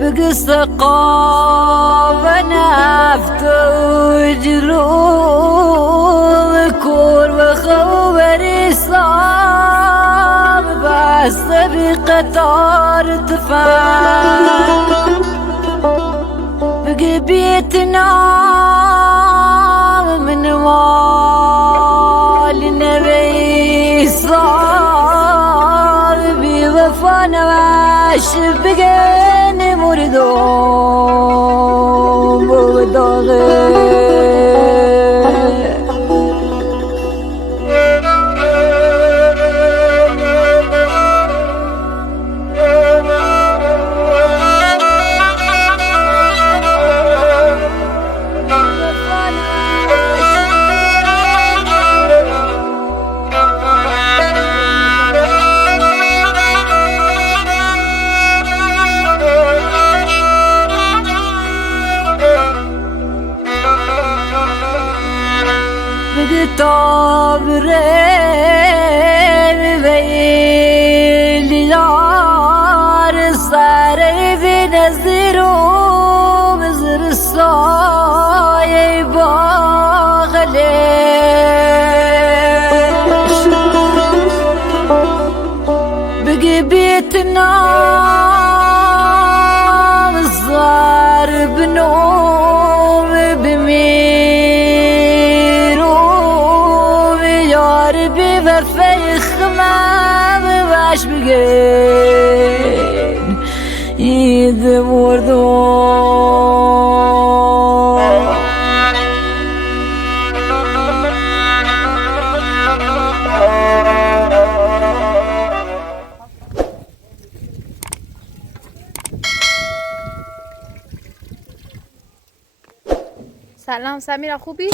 بقص قاب نفت وجروب كور وخبري صاب بس بقطار تفان بقي بيتنا من وال النبي صاب بوفانا واش بقيني مردوم وداغي طابرين بين النار صاري بنزروا بزر الصايب باغليش بقي بيتنا صار بنوم بفيخ ما بباش بقين يذب وردون سلام سمیرا خوبی؟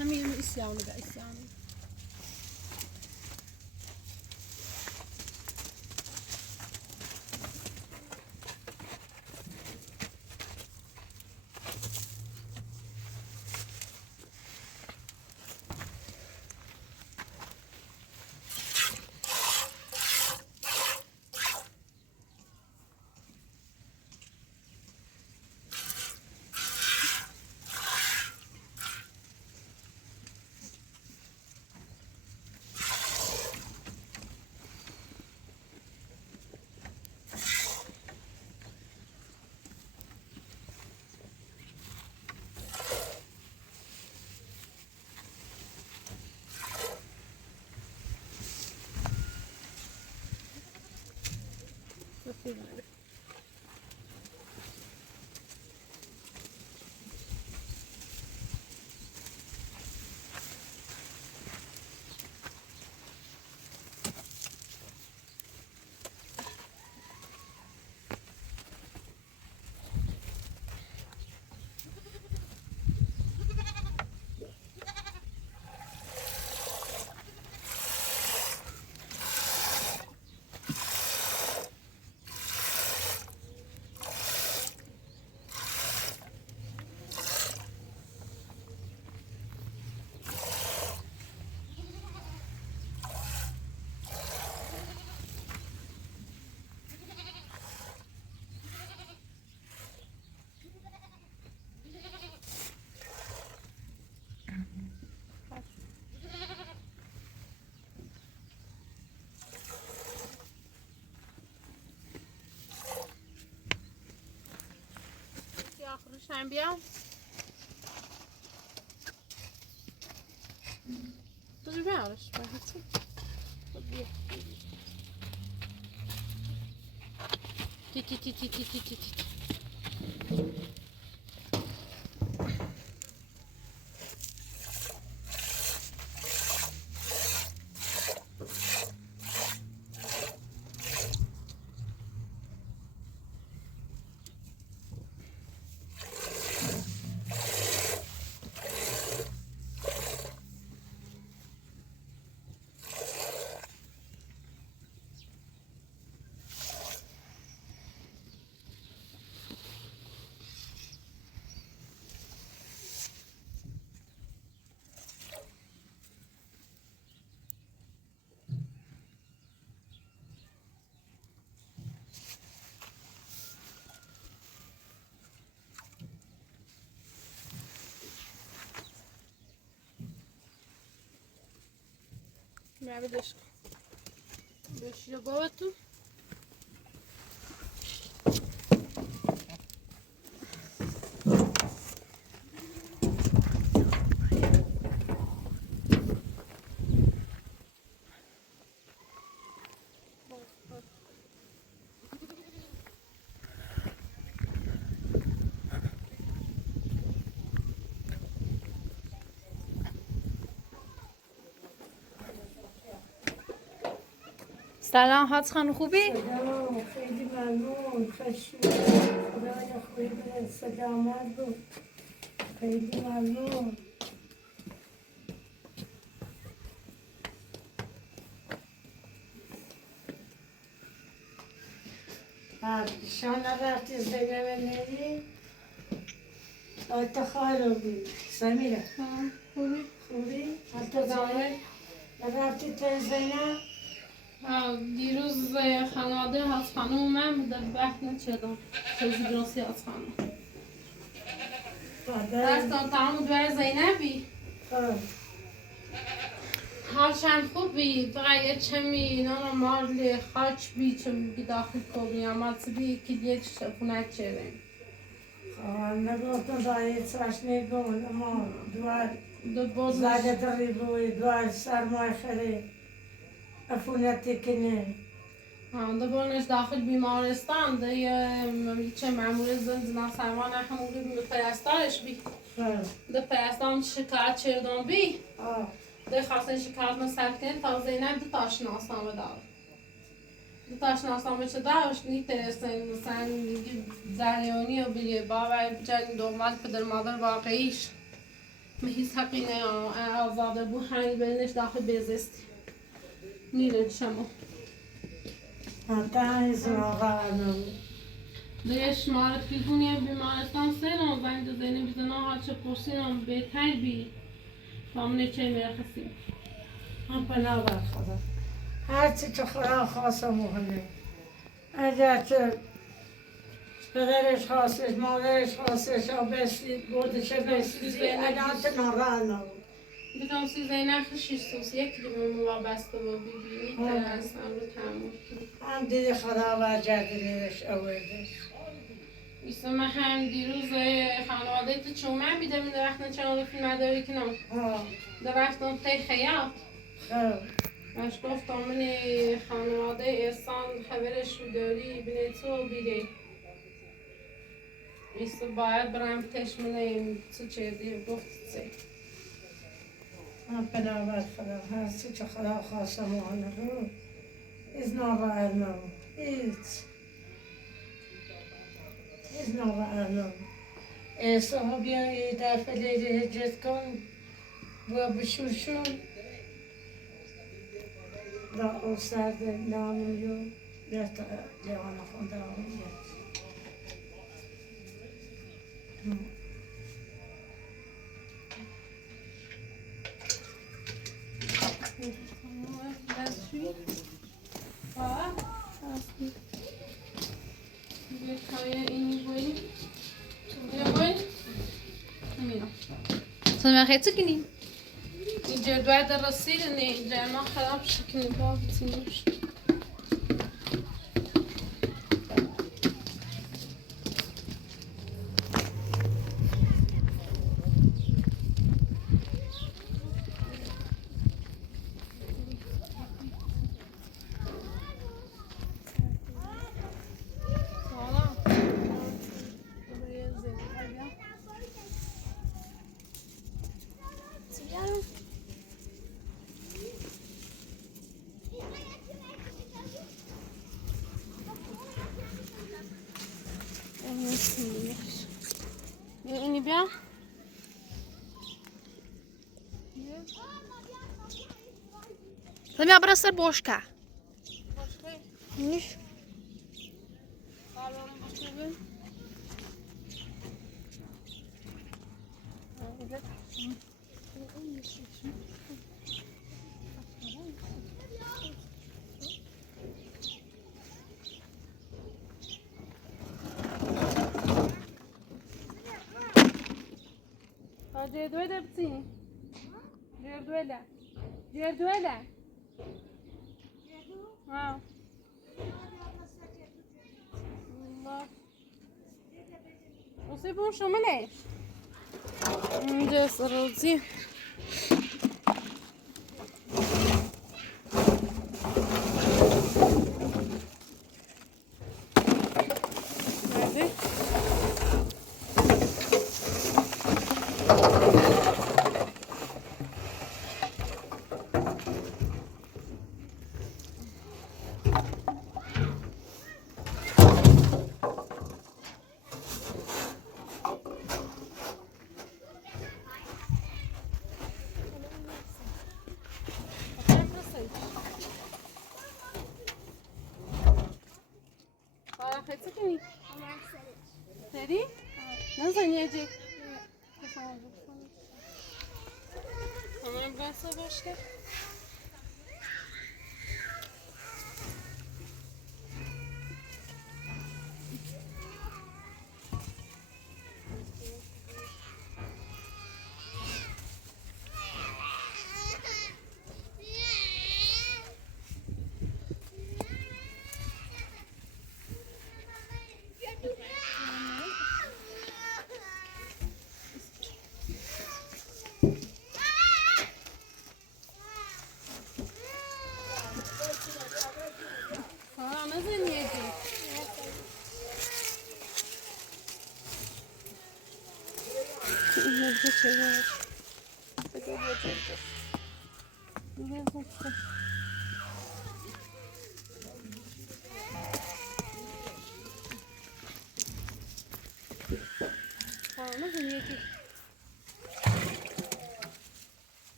همین اسیانه به اسیانه میشن بیام تو بیارش باید تی تی تی تی تی تی تی تی. بدش بشیر بابتون سلام حاج خانم خوبی؟ سلام خیلی ممنون خشم خدایا خیلی سلامت بود خیلی ممنون شما نرفتی زینب نیدی؟ آتا خالو بی سمیره خوبی؟ خوبی؟ آتا زینب نرفتی تا زینب؟ دیروز خانواده حاج خانم من بوده وقت نچدم توزیدرسی حاج خانم دستان تمام دوار زینبی حالشم خوب بی فقط چمی نانا مارلی خاچ بی چم بی داخل کوبی اما بی که یک شفونت چرم نگفتم دایی چاش نگون اما دوار دو زده داری بوی دوار سرمای خری افونتی کنه دو بارنش داخل بیمارستان ده چه مامور زندان سرما نخمون ده پرستارش بی ده پرستان شکایت چردان بی ده خواستن شکایت مسد کنه تا زینب دو تا شناسنامه دار دو تا شناسنامه چه داشت نیترسن مثلا زریانی و بیلی باور جنگ دومال پدر مادر واقعیش مهیز حقینه آزاده بو هنگ بینش داخل بیزستی نیرن شما تنیز واقعا دیگه شماره تلفنی بیمارستان سرم زنگ زنی بزنه ها چه پرسینم بهتر بی فامنه چه میرخصیم من بنابر خدا هرچی که خدا خواسته مهمه اگر که پدرش خواستش مادرش خواستش و بسید بودش بسید اگر که ناراحت نبود بدون سیزه نخشیش سوس یکی دیگه وابسته با بیبینی ترسم رو تموم کنم هم دیدی خدا و جدیدش اویدش ایسا من هم دیروز خانواده تو چومن بیده من درختن چنان فیلم نداری کنم درختن تی خیات خب مش گفتم من خانواده احسان خبرش داری بینه تو بیده ایسا باید برم تشمنه تو چه دیر گفت سی من بنابر خدا هرچی که خدا خواسته مهمه رو از ناراحت نبود هیچ ناراحت نبود احسان بیا یه دفعه لیلی هجرت کن با بشورشون دا او سرد نامیو بیتا لیوان خونده آمیه Sen vergeet het niet. Ik doe het er als zin in. Ik doe nog geen opzoeken in boven te doen. اینی بیا Zamiast abraçar boşka. Niş. جردوله بتین جردوله جردوله ها وسيبهم شو مليش جالس روزي خیلی کنی؟ سری؟ نه زنیجی؟ همه بسته باشه؟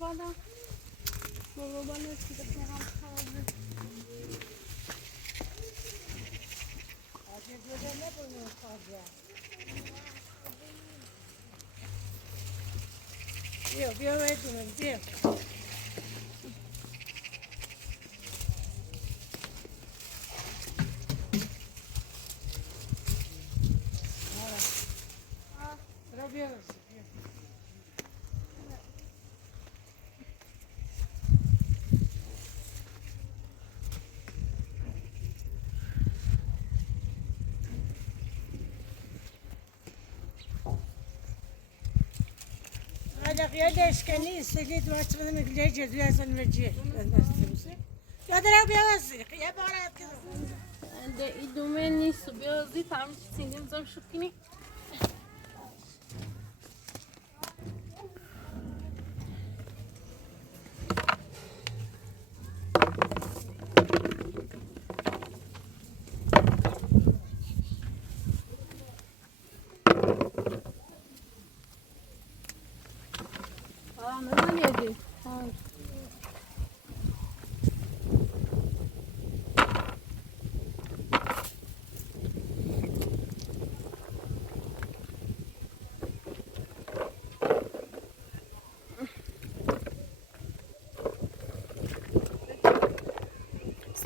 بالا بابا بالا چیزا پیغام خواهد بیا بیا بدونم بیا بیا يدش كني سجيت واتشغل من جيجي زياز المجيء يا درا بيوزق يا بارات كذا عند إدومني سبيوزي تعمل سينجم زم شوكيني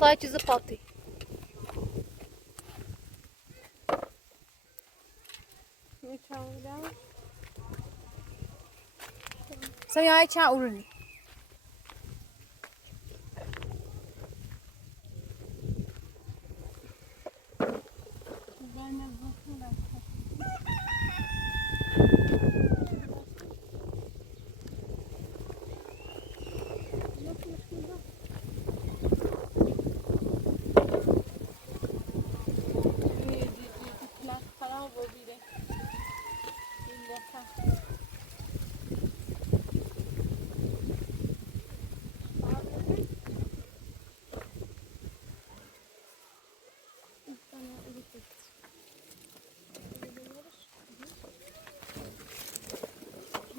Слайд запати. Самі ча урни.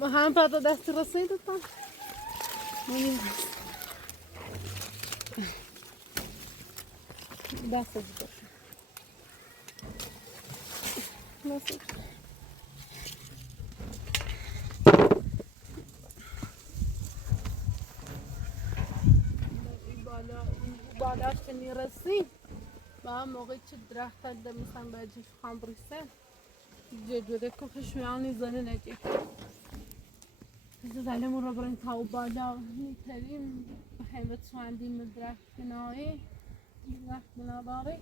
هم بعد دست رسیدتم می‌بینی دست دیگه دست بالاش که میرسی و هم موقعی که درخت ده مثلا به جیف خام بریسه جوره که خشمیانی زنه نجی زلمون رو برین تا بالا میتریم همه چندیم درخت بنایی درخت بناداری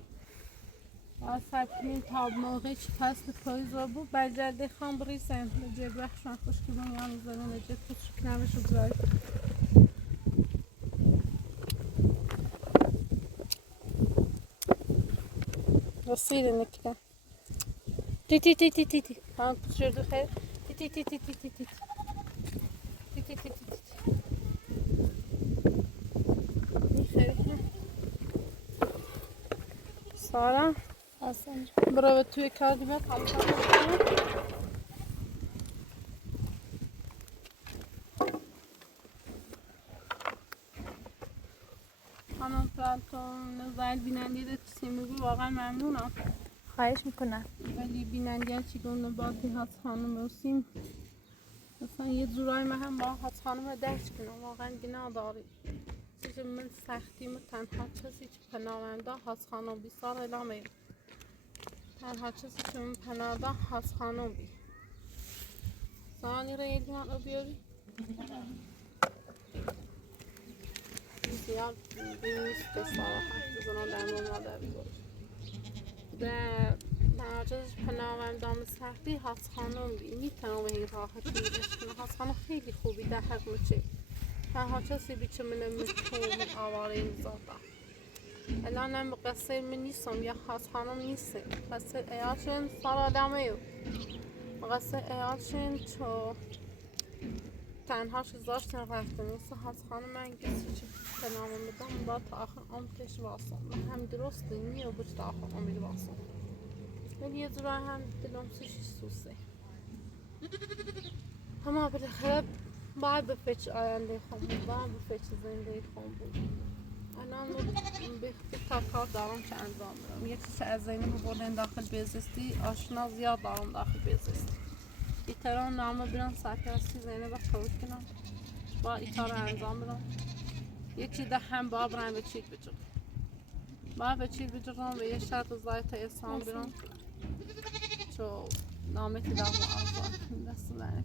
و سبکنیم تا موقعی که فصل پاییز رو بود برجرده خام بریسه به جیب بخشان خوشکی بنیان زنه نجی خوشک نمشو جای رصيد انك كده تي تي تي تي تي تي ها تشردو خير تي تي تي تي تي تي تي تي تي تي تي خير سارة اصلا برو توی کادیمه کام خانم فرانتون نظر بیننده سیمگو واقعا ممنونم خواهش میکنم. ولی بیننده چی گونه باقی هست خانم وسیم مثلا یه جورای من هم با هست خانم درک کنم واقعا گناه داری چیزی من سختیم تنها چیزی که پناهنده هست خانم بی سال اعلامه تنها چیزی که من پناهنده هست خانم بی سانی رو یکی من رو بیاری زیاد بیمیست که سال هست بزنان در مون مادر بیگوش تنها چیزی که پناهنده هم سختی هست خانم بی میتونم به این راحتی میرش کنم هست خانم خیلی خوبی در حق مچه تنها چیزی بی که من من آواره این زاده الان هم قصه من نیستم یا هست خانم نیستم قصه ایاشن سال آدمه یو قصه ایاشن چو تنها شزاشتن رفته نیست هست خانم من کسی چه پنامه بدم با تا آخر عمرش واسم من هم درست نیه و بچه تا آخر عمر واسم ولی یه ذرا هم دلم سوشی سوسه اما بالاخره باید به فکر آینده خون بود باید به فکر زنده خون بود الان به کار دارم که انجام بدم یکی که از زینب بردن داخل بیزستی آشنا زیاد دارم داخل بیزستی ایتران نامه برم سرپرستی زینب قبول کنم با ایتار انجام بدم یکی ده هم با برم به چیل بجرم با به چیل بجرم و یه شرط زایت اسلام برم چو نامه که دارم آزاد کنم دست من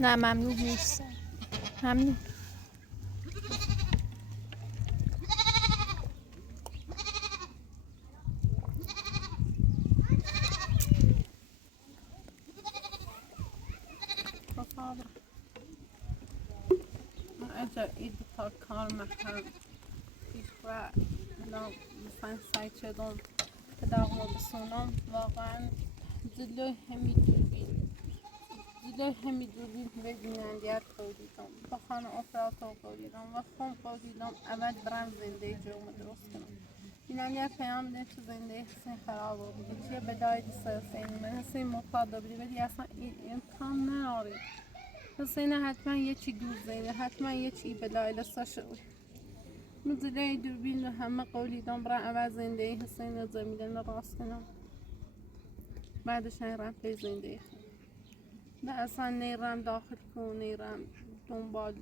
نه ممنون نیستم. ممنون. اجا اید تا کار مکتب پیش و الان مثلا سعی چدم که داغمو بسونم واقعا جلوی همی دوربین به بینندیت قولیدم با خانه اپراتور قولیدم و خون قولیدم اول برم زنده جوم درست کنم بینندیت پیام ده تو زنده حسین خراب رو بودی چیه بدای دیست حسین من حسین مطلع بودی ولی اصلا این امکان ناری حسین حتما یه چی دور زنده حتما یه چی بدای لسا شد من جلوی دوربین رو همه قولیدم برم اول زنده حسین رو زمیدن راست کنم بعدش نیرم پی زنده نه اصلا نیرم داخل کن نیرم دنبال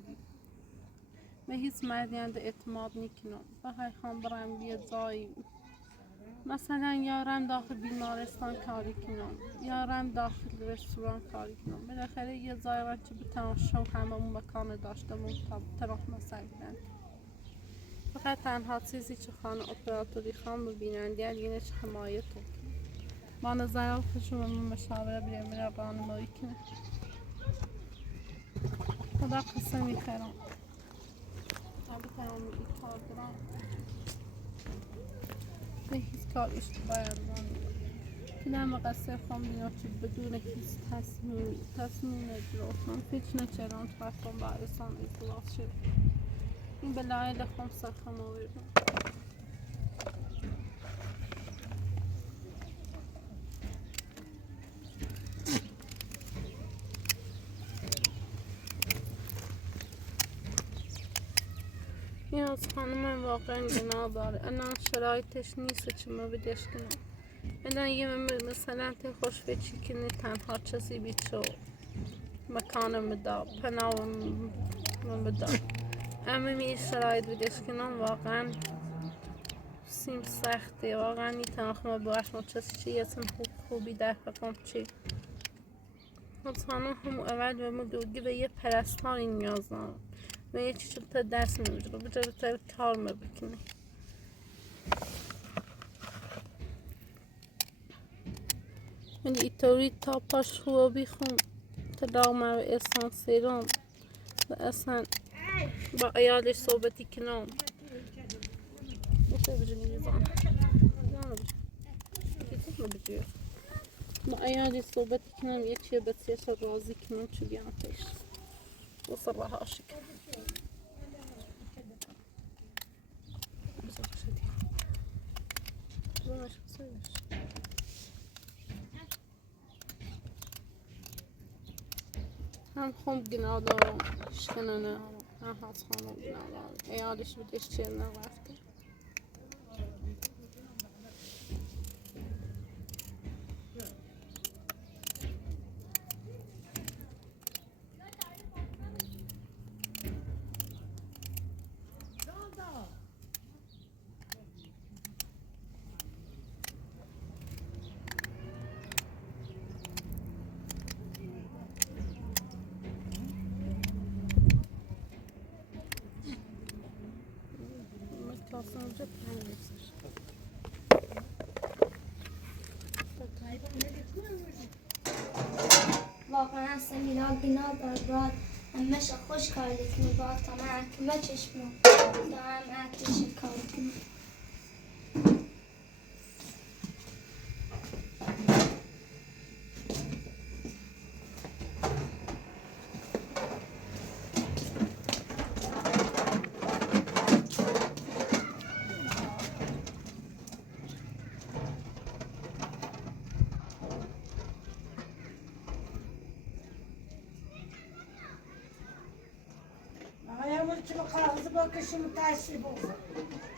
و هیچ مردیند اعتماد نکنم و های خان برم بیا جایی مثلا یارم داخل بیمارستان کاری کنم یارم داخل رستوران کاری کنم بالاخره یه جایی را که بتنم شو همه اون مکان داشتم و تنها مسئله فقط تنها چیزی که خانه اپراتوری خان ببینند یعنی چه حمایت ما نظرات شما مشاوره بریم میره راهنمایی کنه خدا قصه میخرم بتونم این کار دارم به هیچ کار اشتباهی انجام میدم که نمه قصه خواهم بینم که بدون هیچ تصمیم گرفتم فکر نکردم ترکم با ارسان ازدواج شد این بلای لخم سخم آوردم. این از خانم واقعا گناه داره. الان شرایطش نیست چه ما بدش کنم. الان یه مثلا تی خوش فکر کنی تنها چیزی بیچو مکانم بدا پناهم بدا. اما می شرایط بدش کنم واقعا سیم سخته. واقعا نیتم خما باش ما چیزی چی اصلا خوبی در حکم چی. از خانم هم اول به ما دوگی به یه پرستاری نیاز دارم. و یه چیزی تا دست نمیده بجای تا کار بکنی. من اینطوری تا پاش خوبی خون تا داغم و اصلا سیرم و اصلا با ایالش صحبتی کنم. میشه بجنی بیزان با ایالش صحبتی کنم یه چیه بسیارش راضی کنم چو بیام پیش و صبح هاشی کنم. هم خوب گناه دارم شکننه هم هست خانم گناه دارم ایالش بدش چیه نرفته. Klasımızda paylaşır. واقعا سمینا گنا داد همش خوش کار کنی با تا من اکمه چشمو دارم اکتش کار کنی. که با کاغذ بکشیم تشریف بخور.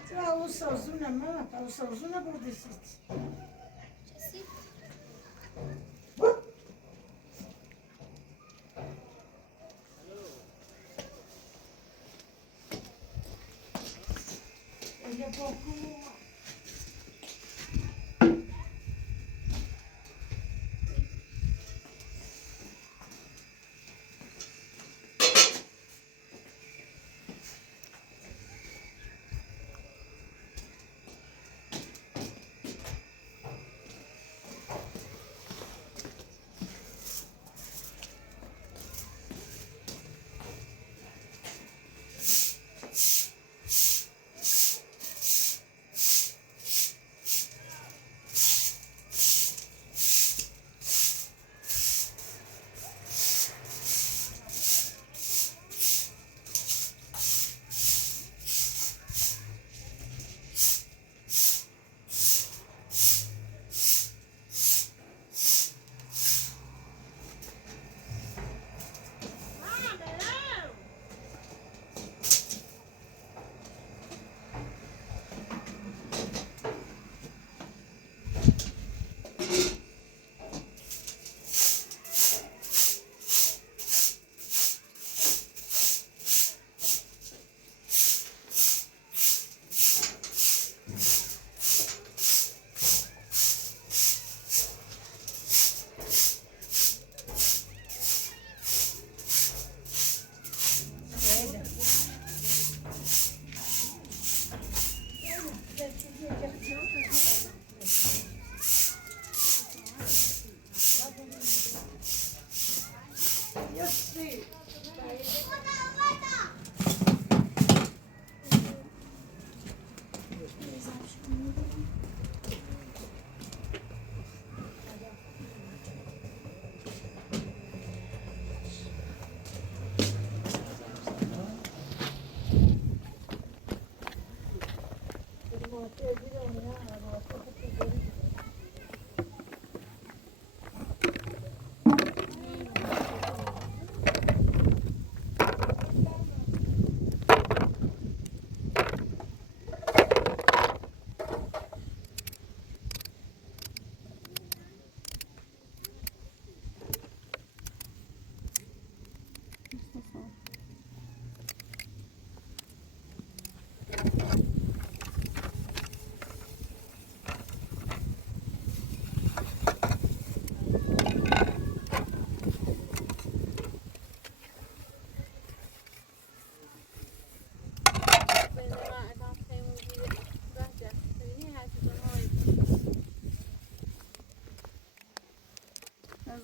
چرا او سازونه من او سازونه بردیسید.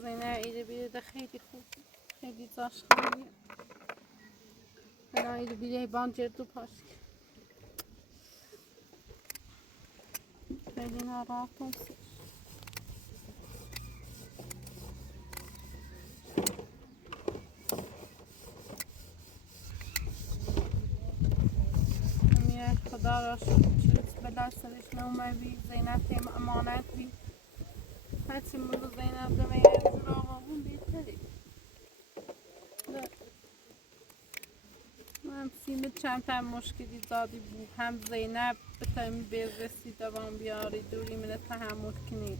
زینه ایده بیده خیلی خوب، خیلی زاش خیلی الان ایده بیده بان جردو پاشک خیلی ناراحتم میاد خدا را چیز بلا سرش نومه زینه تیم امانت بی هرچی منو زینب دمه زیر آقامون بیتری من سیمه چند تا مشکلی دادی بود هم زینب بتایم بیرسی دوام بیاری دوری من تحمل کنی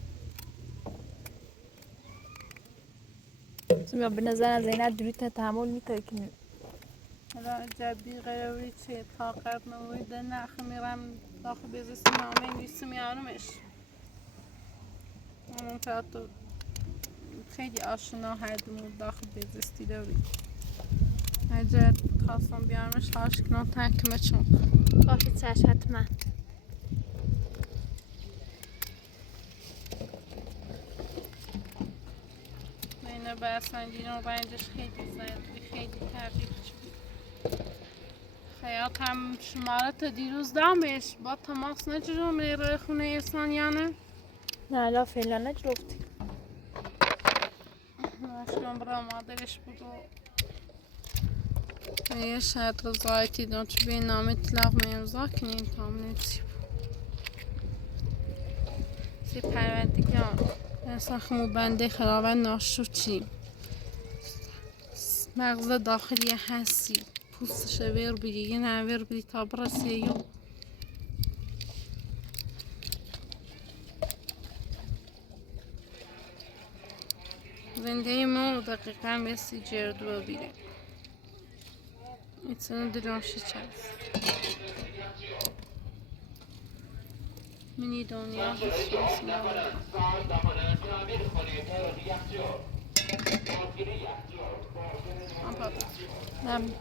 سمیه به نظر زینب دوری تحمل میتونه کنی حالا جبی غیری چه طاقت نمویده نخ میرم داخل بیرسی نامه نیست میارمش اون که تو خیلی آشنا هردمون داخل بیزستی داری اگه خواستم بیارمش خواهش کنم تکمه چون باشه چش حتما اینه بسنجین و رنجش خیلی زیاد خیلی تغییر شد خیات هم شماره تا دیروز دامش با تماس نجرم میره خونه ایسانیانه نه الان فعلا نجرفتی مشکلم برای مادرش بود و یه شاید رضایتی دون چون به نام اطلاق میمزا کنیم تا امنیتی بود سی پروندگان اصلا خمو بنده خرابه ناشو چی مغز داخلی هستی پوستش ویر بگی یه نویر بگی تا برسی زنده ما دقیقا بسی جردو بیره ایتسانو درانشی چست منی دنیا حسوس نبوده من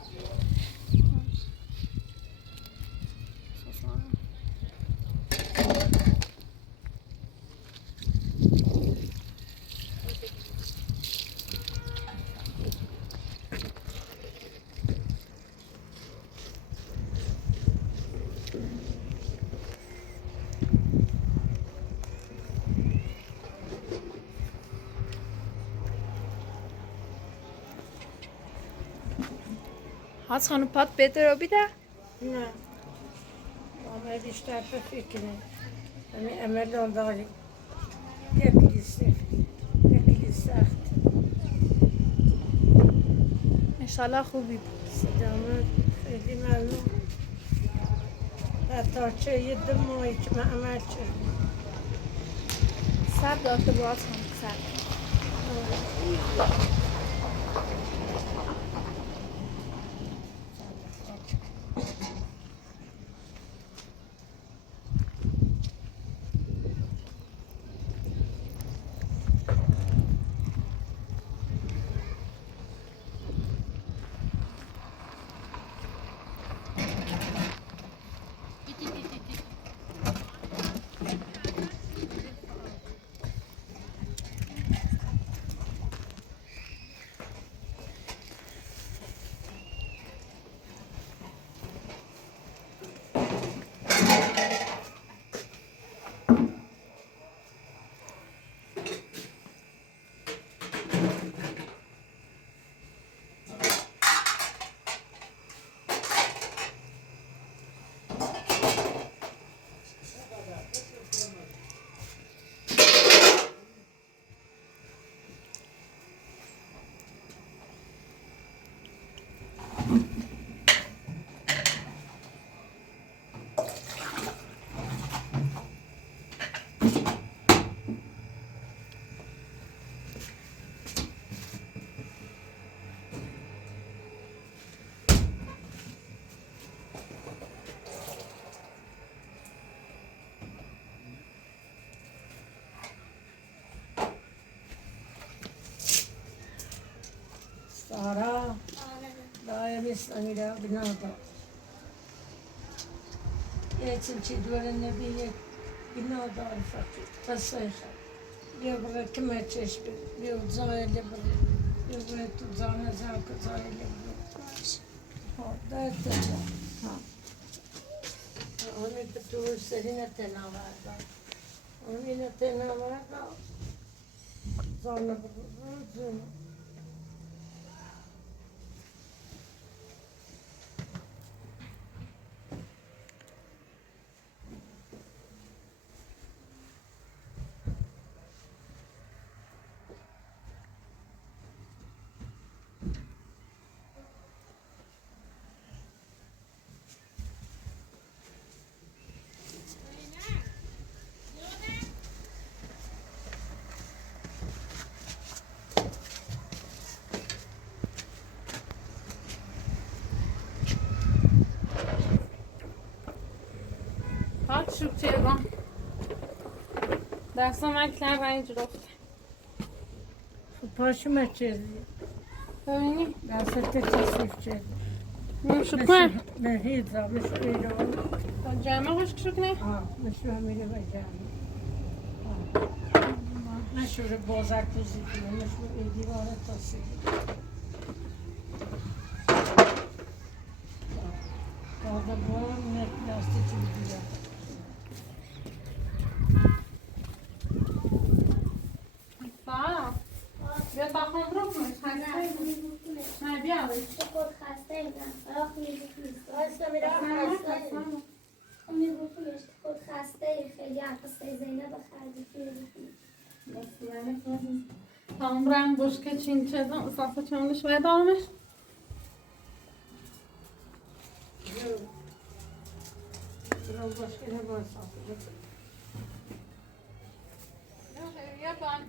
هاز خانو پات بده رو بیده؟ نه اما بیشتر فکره همین عمل اون داری یکی سخت انشالله خوبی بود صدامت خیلی ممنون حتی چه یه 2 ماهی که من عمل کردم سر داده باز خانو سر نیست میره بنا دار یه چی دور نبی یک بنا دار فقط بس بیا برای کمه چشم بیا زایل برای بیا برای تو زانه زن که زایل برای در تجا آنی که تو سری نتناورد آنی نتناورد زانه برای هات شوک چرگان دستم من کلم رنج رفت پاشو چیزی ببینی دست چیزی چیزی شوک کن نه هیچ زابش بیرو جمعه خوش شوک نه مثل میره به جمعه نشوره بازک روزی کنه نشوره ای دیواره تاسیدی داده بارم نه دستی چی بیرم سارا بیا تاخم رو کنش نه بیا بید خود خسته ایم فراخ میبود واسه میرم خسته میبودونش خود خسته ایم خیلی قصه زینب خردی Tam rang boşka çinçeden ıslatsa çamlı şuraya dalmış. Biraz başka ne varsa Ya ben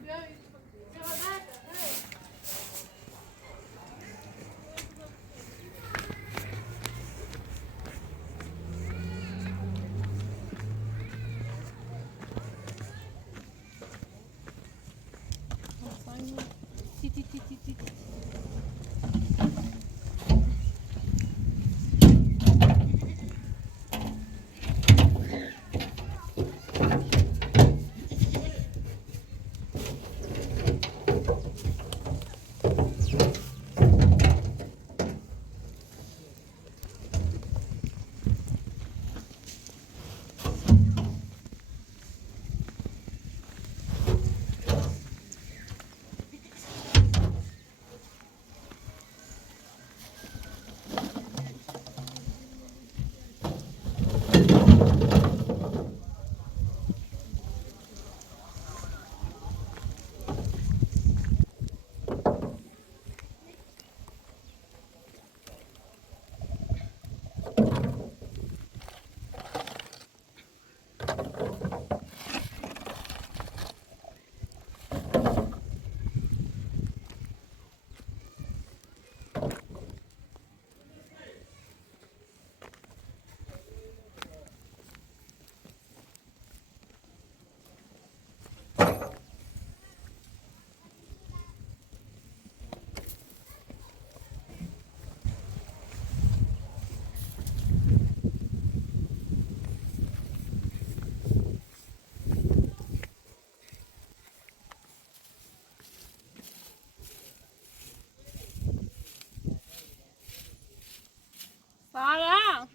Sara.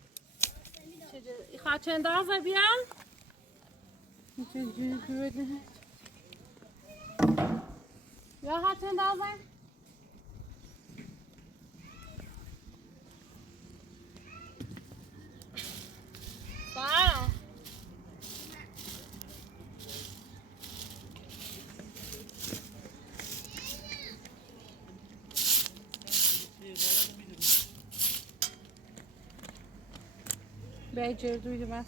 Ich habe schon da sein Bier. Ja, hat schon da sein. Sara. Bence duydu ben.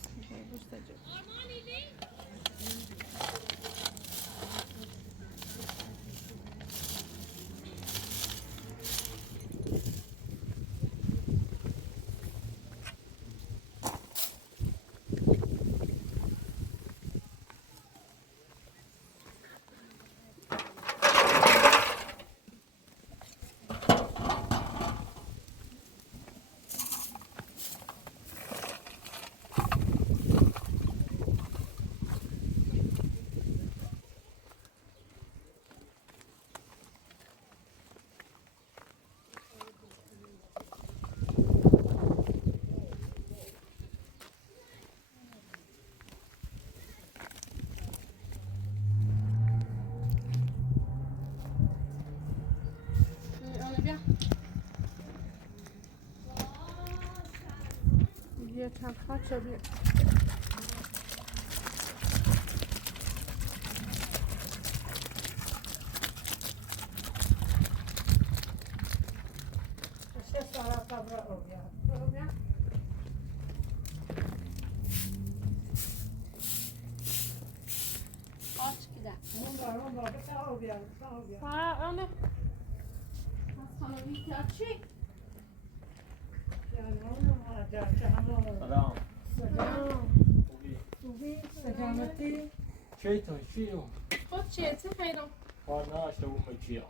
بیا تنها چه بیا چه ساعت برا اوبیا Aç gider. اون بابا تا اوبیا Ha öyle. Sana bir gerçek. سلام سلام خوبی؟ خوبی سلامتی چطور چیو؟ خود چیه چه خیلی کار نداشته بود چیو؟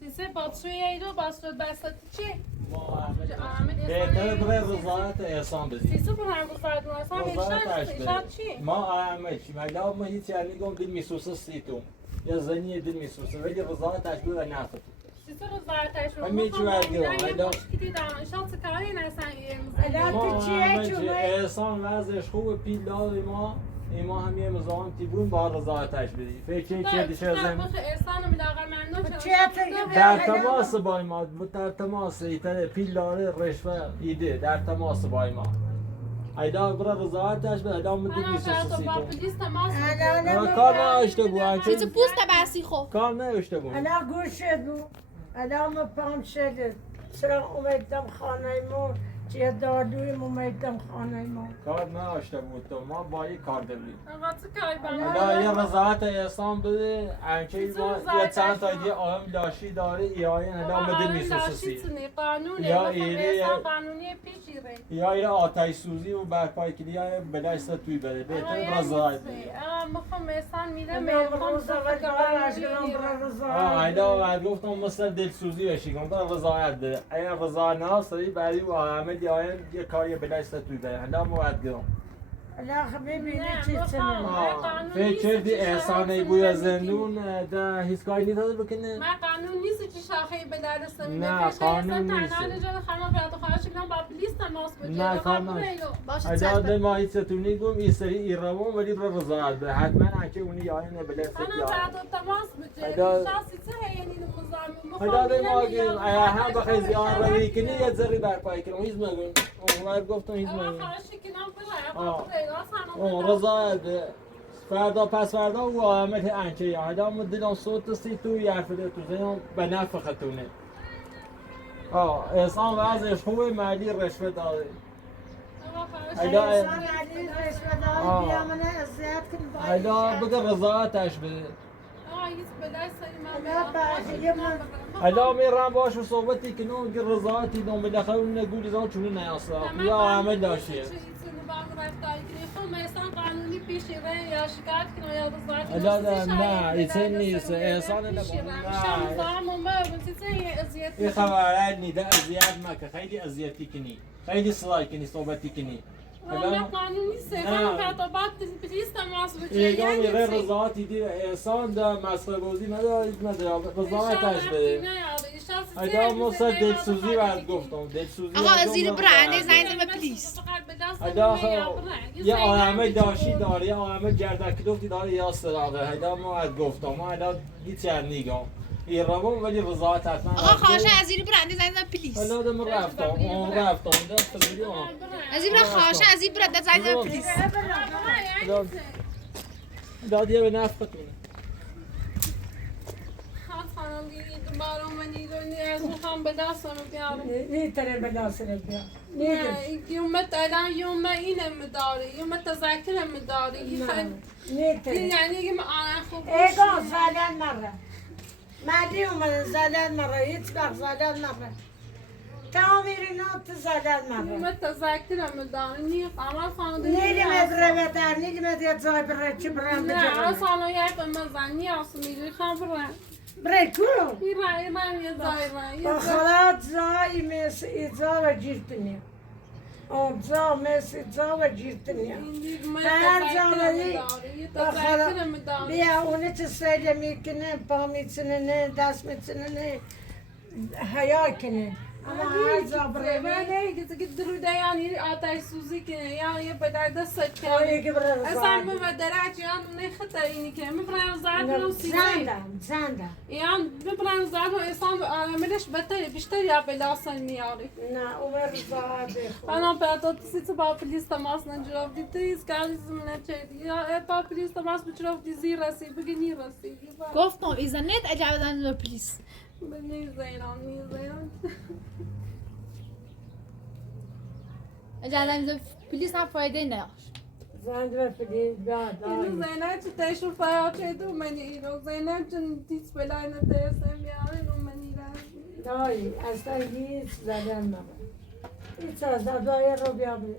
سیسه باتری ایرو باسرد بساتی چی؟ ما احمد احمد بهتره برای رضایت احسان بدیم سیسه bu hem bu saat varsa رضایتش işaret بده چی؟ ما احمد چی مگه ما هیچ یعنی گم دل میسوسه سیتون یا زنی دل میسوسه ولی رضایتش بده نفت Sisi rızayet eşmi. Ama hiç vergi yok, hayda. Hoş gidiyor. İnşallah çıkarıyor ne sen Hayda. yerimizde. تو ما چیه احمد چی چونه؟ احسان وضعش خوبه پیل داد ما هم یه مزاحم تیبون با رضایتش بدی فکر چه دیشه زن احسان ملاقه ممنون چیه در تماس با ما در تماس ایتر پیل داره رشوه ایده در تماس با ما ایدا برای رضایتش به ادام بدی من فردا با میسوسیتون پلیس تماس کار نداشته بود سیسه پوست بسی خو کار نداشته بود انا گوشت بود الان پام شده چرا اومدم خانه ما چیه داردویم اومدم خانه ما کار نداشته بود تو ما با یک کار داریم آقا چه کاری ایدا یه رضایت احسان بده انچه ما یه چند تا دیگه آهم داشتی داره ایاین ادام بدی میسوسی قانونه یا یا ایره- قانونی پیشیره یا ایره آتش سوزی و برپای کلی های بلایست توی بده بهتر رضایت بده مخم احسان میره من مهمان روز اول کارش کنم برای رضایت. ایدا بعد گفتم مثل دلسوزی بشی گفتم رضایت بده اگر رضایت نهاستایی بعدی و همه دیاین یه کاری بلایست توی بده هنده باید گرم الان ببینی نه، چی ما چنه قانون فکر نیست کردی که احسانه شرایط بوی زندگی زندون ده هیچ کاری نیتاد بکنه من قانون نیست که شاخه به درست نه، قانون نیست. تنها نجات خانم باید خواهش کنم با پلیس تماس بگیره نه، کار قانون نش. اینو. باشه ایدا چشم ده ما هیچ ستونی گم این سری ایروان ولی رو رضایت بده حتما انکه اونی یاین بلایست خانم یاین باید تماس بگیره ایدا- شخصی چه هیانی مزاحم حالا ده ما هم بخوای زیان روی کنی یه ذری برپای کنم هیچ مگن اونور گفتم هیچ اما مگن خواهش کنم آه. بله رضایت بده فردا پس فردا و آمد انچه یا هدام دیدم صوت سی تو یرفده تو زنم به نفع خطونه احسان وضعش خوبه مردی رشوه داره ایدا انسان علی رشوه داری بیا منه اذیت کن باید ایدا بگه رضایتش بده ایدا میرم باش و صحبتی کنم که رضایتی دم بالاخره اون نگولی زان چونه نیاستا یا عمل داشته قانونی پیشیره یا شکایت کنه یا رضایت ایدا نه ایتن نیست احسان نبود این خبرات نیده اذیت مکه خیلی اذیتی کنی خیلی صلاحی کنی صحبتی کنی قانونی سفر خطابات پلیس تماس ایگان بگیره میره رضایتی دی احسان دا مسخره بازی نداره رضایتش بده ایدا موسا دلسوزی برد گفتم دلسوزی آقا زیر برنده زنگ به پلیس ایدا یه آرامه داشتی داره یه آرامه گردکی دوفتی داره یا سراغه ایدا ما از گفتم ما ایدا هیچ یر نیگم این روان ولی رضایت حتما آقا خواهش از زیر برنده زنگ به پلیس ایدا دم رفتم اون رفتم ایدا فضلی از زیر خواهش از زیر برنده زنگ به پلیس ایدا دیگه به نفت کنه به دستم بیارم نیتره بلاسره بیا یوم الان یوم اینم داره یوم تذکرم داره نیتره یعنی اگه من خوب ایگان زدن مره مردی اومده زدن مره هیچ وقت زدن مره تعمیری نات زدن مره یوم تذکرم داره نی قمر خانده نیدیم از رویتر نیدیم از یه جای بره چی برم نه بجرم اصلا یک مزنی هست میگوی خبره بره کورو این رای من یه زای با خلات زای مثل ایزا و جیرتنی اون زا مثل ایزا و جیرتنی هر زمانی با خدا بیا اونه چه سیده میکنه پا میتونه نه دست میتونه نه حیا کنه اما هر زبره ولی که دروده یعنی آتش سوزی که یعنی به درد سکه آیه که برای اصلا من و درک یعنی نخطه اینی که میبرم زد رو سیزی زنده یعنی میبرم زد و اصلا عملش بیشتر یا بلاسن میاری نه عمر زاده انا بعد سی با پلیس تماس نجرب دیدی اسکالی زمینه چه یا با پلیس تماس بچرب دیزی رسی بگنی رسی گفتم ایزا نت اجابه دادن به پلیس بنی زیران اجابه دادن به پلیس هم فایده نداشت زنده فلیز بیاد اینو زینب چه تشو فاچه دو منی اینو زینب چون دیس بلای نترسم بیاره رو منی رفت دایی اصلا هیچ زدن نبود هیچ از دایی رو بیابی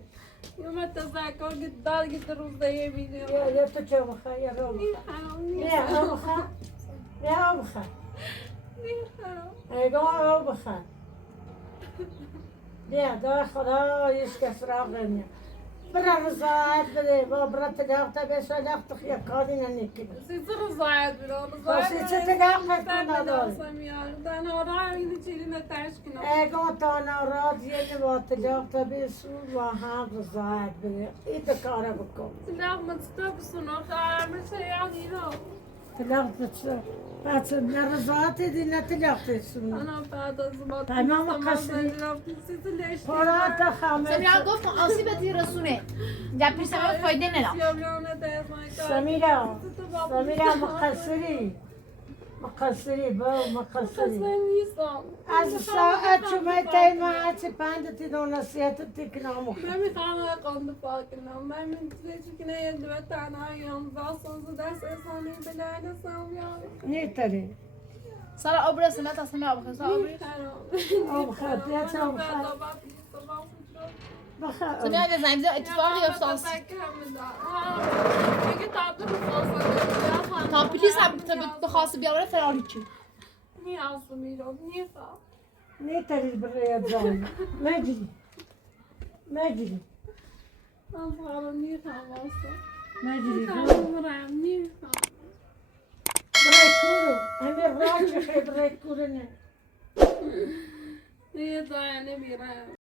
یوم تذکر که دار که روزه یه ویدیو یا تو چه بخواه یا رو این بخواه حرام نیست یا رو بخواه یا رو بخواه این حرام ایگاه رو بخواه بیا دای خدا هیچ کس را نمیاد برا رضایت بده با برا تجاقتا بسا لقت خیلی کاری ننیکنه سیزه رضایت بیرون خواستی چه تجاقت کنه داری دن آرام اینی چیلی نترش کنم ایگاه تا ناراد یه با تجاقتا بسو و هم رضایت بده ای کاره بکن سلام مستقب سنو خرمه یعنی رو تلاقت بچه بچه نه رضایت دی نه تلاقت سونو انا بعد از ما تمام قصری. سیزه لیش قرآن تا خامه سمیرا گفتم آسیبتی رسونه در پیش هم فایده نداشت سمیرا سمیرا مقصری با مقصری از ساعت شما تایما هرچی پند تی دو نصیحت تی کنامو من میخوام اقام دفاع کنم من میتونم که نه دو تنهاییم واسه دست اسلامی بلند سامیان نیتری سارا آب رسونه تا سمیرا آب خواست آب آب خواهد یا چه آب خواهد بخواه سمیرا اگه زنگ بزن اتفاقی افتاد تا پلیس هم بخواست بیاره فراری چی نیتری برای ادزایی مجری مجری مجری برای کورو همه راج خیلی برای کورو نه یه دایانه میرم